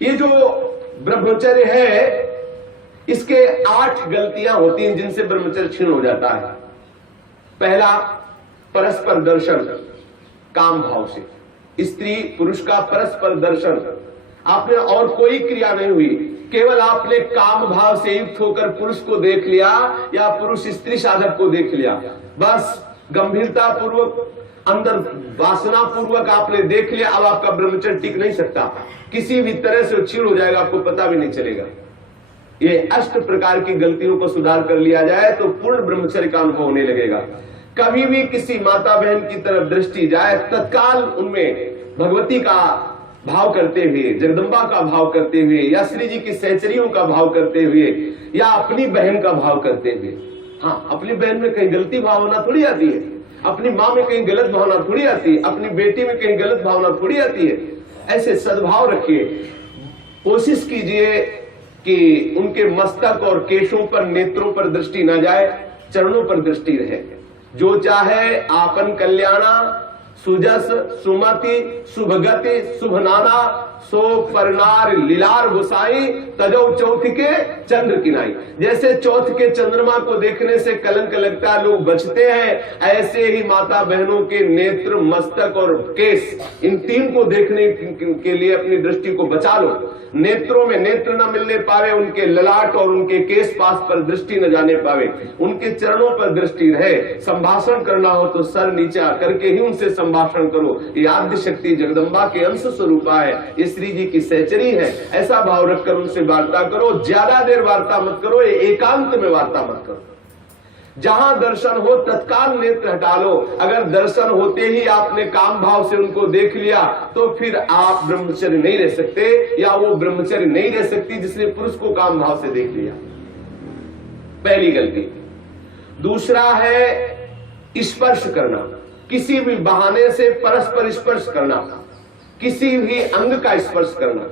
ये जो ब्रह्मचर्य है, इसके 8 गलतियां होती हैं जिनसे ब्रह्मचर्य क्षीण हो जाता है। पहला, परस्पर दर्शन काम भाव से। स्त्री पुरुष का परस्पर दर्शन, आपने और कोई क्रिया नहीं हुई, केवल आपने काम भाव से युक्त होकर पुरुष को देख लिया या पुरुष स्त्री साधक को देख लिया, बस गंभीरता पूर्वक अंदर वासना पूर्वक आपने देख लिया। अब आपका ब्रह्मचर्य टिक नहीं सकता, किसी भी तरह से क्षीण हो जाएगा, आपको पता भी नहीं चलेगा। ये 8 प्रकार की गलतियों को सुधार कर लिया जाए तो पूर्ण ब्रह्मचर्य का अनुभव होने लगेगा। कभी भी किसी माता बहन की तरफ दृष्टि जाए, तत्काल उनमें भगवती का भाव करते हुए, जगदम्बा का भाव करते हुए, या श्री जी की सहचरियों का भाव करते हुए, या अपनी बहन का भाव करते हुए। हाँ, अपनी बहन में कहीं गलती भावना थोड़ी आती है, अपनी माँ में कहीं गलत भावना थोड़ी आती है, अपनी बेटी में कहीं गलत भावना थोड़ी आती है। ऐसे सद्भाव रखिए, कोशिश कीजिए कि उनके मस्तक और केशों पर, नेत्रों पर दृष्टि न जाए, चरणों पर दृष्टि रहे। जो चाहे आपन कल्याणा, सुजस सुमति शुभगति शुभनाना, सो परनार लीलार गुसाई, तजो चौथ के चंद्र किनाई। जैसे चौथ के चंद्रमा को देखने से कलंक लगता है, लोग बचते हैं, ऐसे ही माता बहनों के नेत्र, मस्तक और केस, इन 3 को देखने के लिए अपनी दृष्टि को बचा लो। नेत्रों में नेत्र न मिलने पावे, उनके ललाट और उनके केस पास पर दृष्टि न जाने पावे, उनके चरणों पर दृष्टि रहे। संभाषण करना हो तो सर नीचा करके ही उनसे संभाषण करो। ये आद्य शक्ति जगदम्बा के अंश स्वरूपा है, ये श्री जी की सहचरी है। ऐसा भाव रखकर उनसे वार्ता करो। ज्यादा देर वार्ता मत करो, ये एकांत में वार्ता मत करो। जहां दर्शन हो तत्काल नेत्र हटा लो। अगर दर्शन होते ही आपने काम भाव से उनको देख लिया तो फिर आप ब्रह्मचर्य नहीं रह सकते, या वो ब्रह्मचर्य नहीं रह सकती जिसने पुरुष को काम भाव से देख लिया। पहली गलती। दूसरा है स्पर्श करना, किसी भी बहाने से परस्पर स्पर्श करना, किसी भी अंग का स्पर्श करना।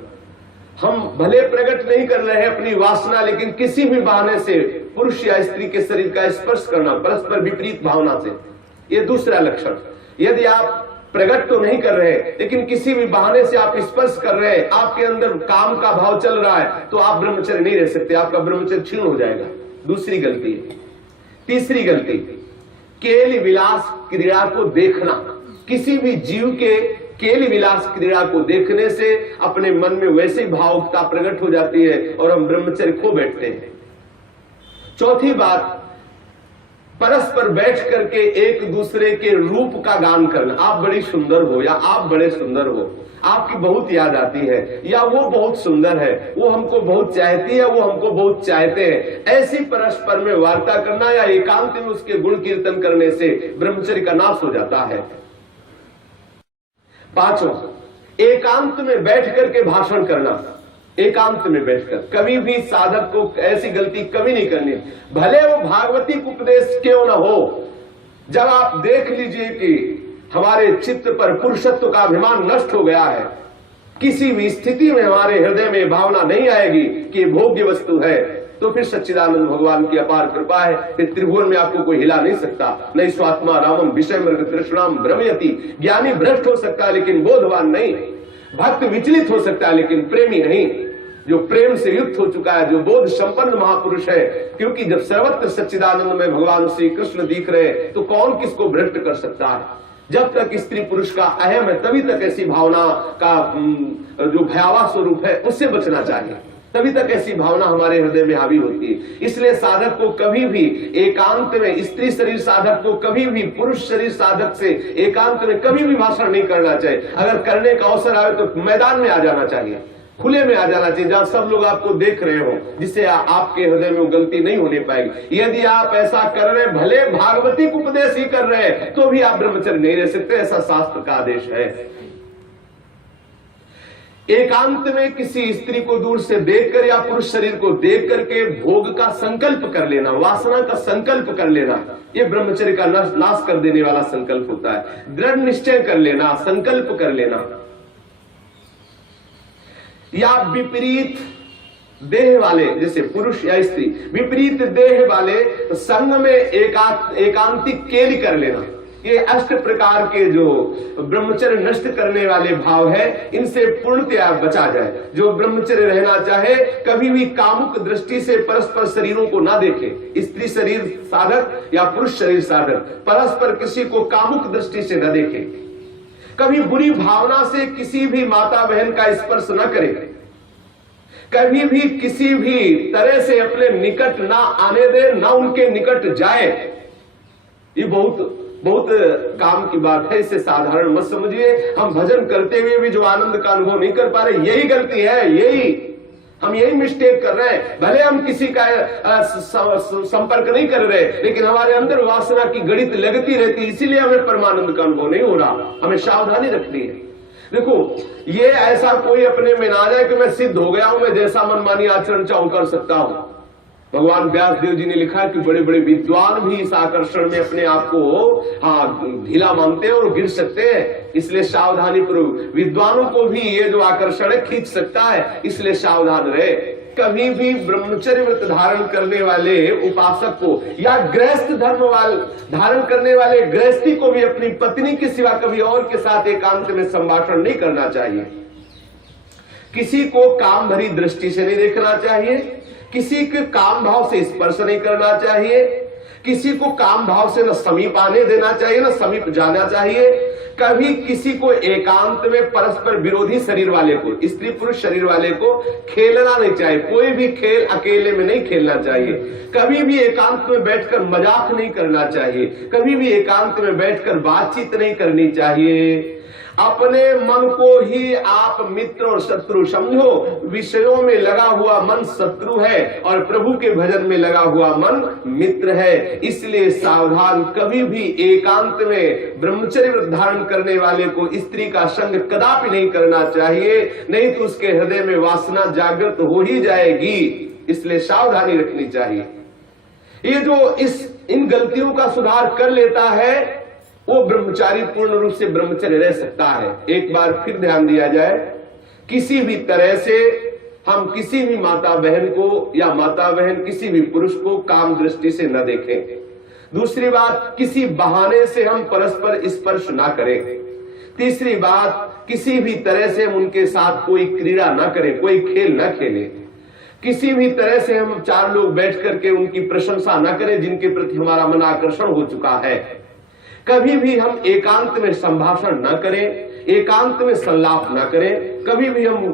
हम भले प्रकट नहीं कर रहे हैं अपनी वासना, लेकिन किसी भी बहाने से पुरुष या स्त्री के शरीर का स्पर्श करना परस्पर विपरीत भावना से, यह दूसरा लक्षण। यदि आप प्रकट तो नहीं कर रहे लेकिन किसी भी बहाने से आप स्पर्श कर रहे हैं, आपके अंदर काम का भाव चल रहा है, तो आप ब्रह्मचर्य नहीं रह सकते, आपका ब्रह्मचर्य क्षीण हो जाएगा। दूसरी गलती। तीसरी गलती, केल विलास क्रीड़ा को देखना। किसी भी जीव के केल विलास क्रीड़ा को देखने से अपने मन में वैसी भावुकता प्रकट हो जाती है और हम ब्रह्मचर्य खो बैठते हैं। चौथी बात, परस्पर बैठ करके एक दूसरे के रूप का गान करना। आप बड़ी सुंदर हो, या आप बड़े सुंदर हो, आपकी बहुत याद आती है, या वो बहुत सुंदर है, वो हमको बहुत चाहती है, वो हमको बहुत चाहते हैं। ऐसी परस्पर में वार्ता करना या एकांत में उसके गुण कीर्तन करने से ब्रह्मचर्य का नाश हो जाता है। पांचों, एकांत में बैठ करके भाषण करना। एकांत में बैठकर कभी भी साधक को ऐसी गलती कभी नहीं करनी, भले वो भागवती उपदेश क्यों ना हो। जब आप देख लीजिए कि हमारे चित्त पर पुरुषत्व का अभिमान नष्ट हो गया है, किसी भी स्थिति में हमारे हृदय में भावना नहीं आएगी कि भोग्य वस्तु है, तो फिर सच्चिदानंद भगवान की अपार कृपा है, फिर त्रिभुवन में आपको कोई हिला नहीं सकता। नहीं स्वात्मा रामम विषय मृग तृष्णाम भ्रमयति। ज्ञानी भ्रष्ट हो सकता है लेकिन बोधवान नहीं, भक्त विचलित हो सकता है लेकिन प्रेमी नहीं। जो प्रेम से युक्त हो चुका है, जो बोध संपन्न महापुरुष है, क्योंकि जब सर्वत्र सच्चिदानंद में भगवान श्री कृष्ण दिख रहे तो कौन किसको भ्रष्ट कर सकता है। जब तक स्त्री पुरुष का अहम है तभी तक ऐसी भावना का जो भयावह स्वरूप है उससे बचना चाहिए, तभी तक ऐसी भावना हमारे हृदय में हावी होती है। इसलिए साधक को कभी भी एकांत में, स्त्री शरीर साधक को कभी भी पुरुष शरीर साधक से एकांत में कभी भी भाषण नहीं करना चाहिए। अगर करने का अवसर आए तो मैदान में आ जाना चाहिए, खुले में आ जाना चाहिए, जहां सब लोग आपको देख रहे हो, जिससे आपके हृदय में गलती नहीं होने पाएगी। यदि आप ऐसा कर रहे, भले भागवती उपदेश ही कर रहे हैं, तो भी आप ब्रह्मचर्य नहीं रह सकते, ऐसा शास्त्र का आदेश है। एकांत में किसी स्त्री को दूर से देखकर या पुरुष शरीर को देख करके भोग का संकल्प कर लेना, वासना का संकल्प कर लेना, ये ब्रह्मचर्य का नाश कर देने वाला संकल्प होता है। दृढ़ निश्चय कर लेना, संकल्प कर लेना। या विपरीत देह वाले, जैसे पुरुष या स्त्री, विपरीत देह वाले संग में एकांतिक केली कर लेना। ये अष्ट प्रकार के जो ब्रह्मचर्य नष्ट करने वाले भाव है, इनसे पूर्णतया बचा जाए। जो ब्रह्मचर्य रहना चाहे कभी भी कामुक दृष्टि से परस्पर शरीरों को ना देखे, स्त्री शरीर साधक या पुरुष शरीर साधक परस्पर किसी को कामुक दृष्टि से न देखे, कभी बुरी भावना से किसी भी माता बहन का स्पर्श न करे, कभी भी किसी भी तरह से अपने निकट ना आने दे, ना उनके निकट जाए। ये बहुत बहुत काम की बात है, इसे साधारण मत समझिए। हम भजन करते हुए भी जो आनंद का अनुभव नहीं कर पा रहे, यही गलती है, हम यही मिस्टेक कर रहे हैं। भले हम किसी का संपर्क नहीं कर रहे, लेकिन हमारे अंदर वासना की गणित लगती रहती, इसीलिए हमें परमानंद का अनुभव नहीं हो रहा। हमें सावधानी रखनी है। देखो, ये ऐसा कोई अपने में ना जाए कि मैं सिद्ध हो गया हूं, मैं जैसा मनमानी आचरण चाहूं कर सकता हूं। भगवान व्यास देव जी ने लिखा है कि बड़े बड़े विद्वान भी इस आकर्षण में अपने आप को ढीला मानते हैं और गिर सकते हैं। इसलिए सावधानी पूर्वक, विद्वानों को भी ये जो आकर्षण है खींच सकता है, इसलिए सावधान रहे। कभी भी ब्रह्मचर्य व्रत धारण करने वाले उपासक को या गृहस्थ धर्म धारण करने वाले गृहस्थी को भी अपनी पत्नी के सिवा कभी और के साथ एकांत में संभाषण नहीं करना चाहिए। किसी को काम भरी दृष्टि से नहीं देखना चाहिए, किसी के काम भाव से स्पर्श नहीं करना चाहिए, किसी को काम भाव से न समीप आने देना चाहिए न समीप जाना चाहिए। कभी किसी को एकांत में परस्पर विरोधी शरीर वाले को, स्त्री पुरुष शरीर वाले को खेलना नहीं चाहिए। कोई भी खेल अकेले में नहीं खेलना चाहिए। कभी भी एकांत में बैठकर मजाक नहीं करना चाहिए, कभी भी एकांत में बैठकर बातचीत नहीं करनी चाहिए। अपने मन को ही आप मित्र और शत्रु समझो। विषयों में लगा हुआ मन शत्रु है और प्रभु के भजन में लगा हुआ मन मित्र है। इसलिए सावधान, कभी भी एकांत में ब्रह्मचर्य व्रत धारण करने वाले को स्त्री का संग कदापि नहीं करना चाहिए, नहीं तो उसके हृदय में वासना जागृत हो ही जाएगी। इसलिए सावधानी रखनी चाहिए। ये जो इन गलतियों का सुधार कर लेता है, वो ब्रह्मचारी पूर्ण रूप से ब्रह्मचर्य रह सकता है। एक बार फिर ध्यान दिया जाए, किसी भी तरह से हम किसी भी माता बहन को या माता बहन किसी भी पुरुष को काम दृष्टि से न देखें। दूसरी बात, किसी बहाने से हम परस्पर स्पर्श ना करें। तीसरी बात, किसी भी तरह से हम उनके साथ कोई क्रीड़ा ना करें, कोई खेल ना खेलें। किसी भी तरह से हम चार लोग बैठ करके उनकी प्रशंसा ना करें जिनके प्रति हमारा मन आकर्षण हो चुका है। कभी भी हम एकांत में संभाषण न करें, एकांत में संलाप न करें। कभी भी हम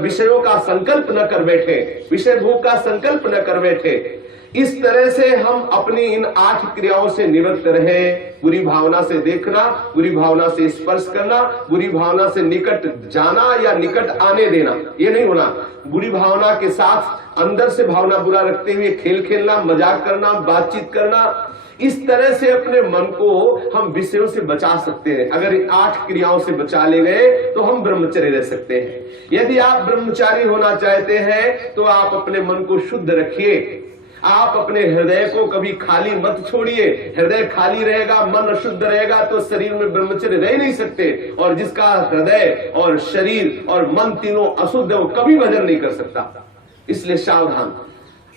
विषयों का संकल्प न कर बैठे, विषय भोग का संकल्प न कर बैठे। इस तरह से हम अपनी इन 8 क्रियाओं से निवृत्त रहे। बुरी भावना से देखना, बुरी भावना से स्पर्श करना, बुरी भावना से निकट जाना या निकट आने देना, ये नहीं होना। बुरी भावना के साथ अंदर से भावना बुरा रखते हुए खेल खेलना, मजाक करना, बातचीत करना, इस तरह से अपने मन को हम विषयों से बचा सकते हैं। अगर 8 क्रियाओं से बचा ले गए तो हम ब्रह्मचर्य रह सकते हैं। यदि आप ब्रह्मचारी होना चाहते हैं तो आप अपने मन को शुद्ध रखिए। आप अपने हृदय को कभी खाली मत छोड़िए। हृदय खाली रहेगा, मन अशुद्ध रहेगा तो शरीर में ब्रह्मचर्य रह नहीं सकते। और जिसका हृदय और शरीर और मन तीनों अशुद्ध है, वो कभी भजन नहीं कर सकता। इसलिए सावधान।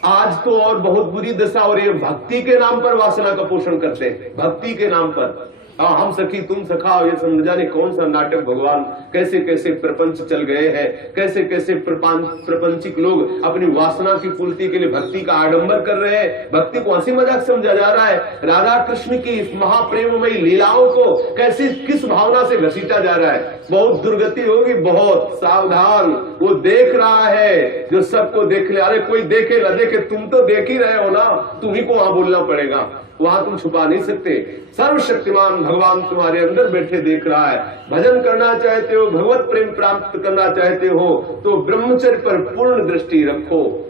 आज तो और बहुत बुरी दशा हो रही है, भक्ति के नाम पर वासना का पोषण करते हैं। भक्ति के नाम पर हम सखी तुम सखा, ये समझ जाने कौन सा नाटक। भगवान कैसे कैसे प्रपंच चल गए हैं, कैसे कैसे प्रपंचिक लोग अपनी वासना की पूर्ति के लिए भक्ति का आडंबर कर रहे हैं। भक्ति को हंसी मजाक समझा जा रहा है। राधा कृष्ण की इस महाप्रेममयी लीलाओं को कैसे किस भावना से घसीटा जा रहा है। बहुत दुर्गति होगी, बहुत सावधान। वो देख रहा है जो सबको देख ले। अरे कोई देखे न देखे, तुम तो देख ही रहे हो ना, तुम्ही को वहां बोलना पड़ेगा, वहां तुम छुपा नहीं सकते। सर्वशक्तिमान भगवान तुम्हारे अंदर बैठे देख रहा है। भजन करना चाहते हो, भगवत प्रेम प्राप्त करना चाहते हो तो ब्रह्मचर्य पर पूर्ण दृष्टि रखो।